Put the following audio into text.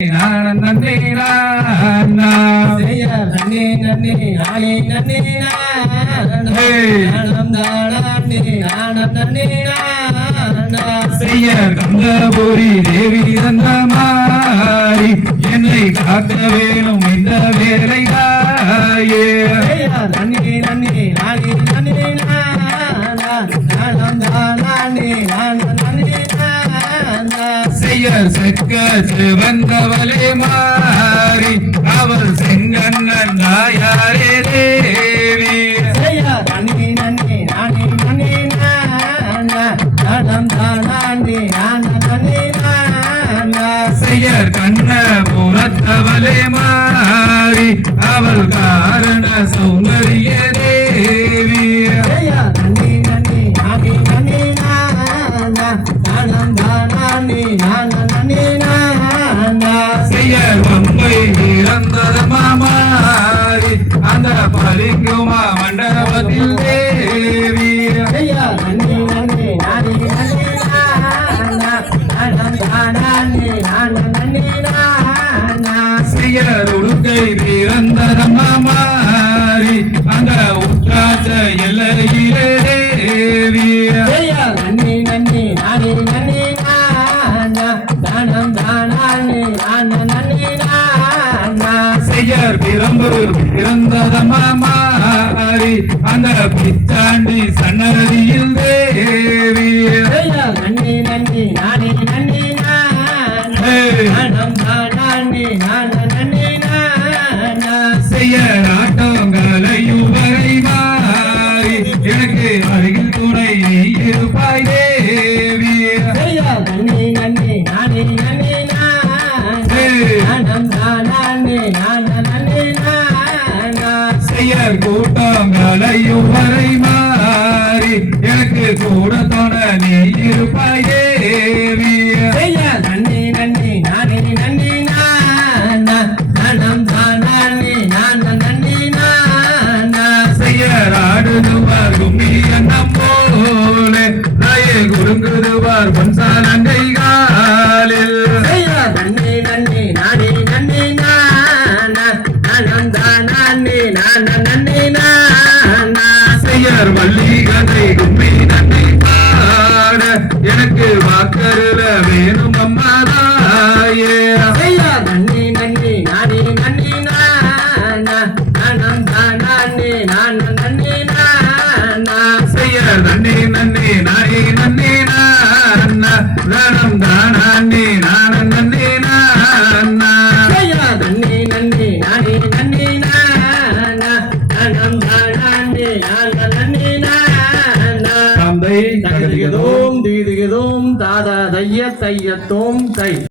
நன்னே செய்ய கந்தபுரி தேவி தந்த மாறி என்னை காக்க வேணும் இந்த வேலைதாயே நன்னே நன்னே நானே நன்னே செய்ய செக்கச்சு வந்தவளே மாறி அவள் செங்கண்ணன் தாயாரே தேவி நன்னே நன்னே நானே நன்னே செய்ய கண்ண புறத்தவளே மாறி அவள் காரண சௌந்தரிய தேவி செய்ய வம்பை இறந்ததமா மாறி அந்த பலிங்குமா மண்டபத்தில் தேவி செய்ய உடுக்கை பிறந்ததமா மாறி அந்த உற்றாச்ச எல்லையிலே தேவி செய்யர் பிரம்பு பிறந்ததமா மாறி அந்த பிச்சாண்டி சன்னதியில் தேவி செய்ய நாட்டங்களையுவரை மாறி எனக்கு அருகில் துணை நீ இருப்பாய் தேவி செய்யர் கூட்டங்களையுவரை மாறி எனக்கு கூட தோண நீ இருப்பாய் தேவி செய்யராடுதுவார் கும்மி எண்ணம் போல நாயே குறுங்குதுவார் பொன்சாலங்கை காலில் செய்யர் மல்லிகதை கும்மி நன்னை பாட எனக்கு வாக்கருல வேணும் அம்மாதாயே செய்யர் நன்னே நன்னே நாயே நன்னே நானம் தானே நானம் நன்னே தகதிகதோம் திகிதிகதோம் தாதா தைய தையத்தோம் தை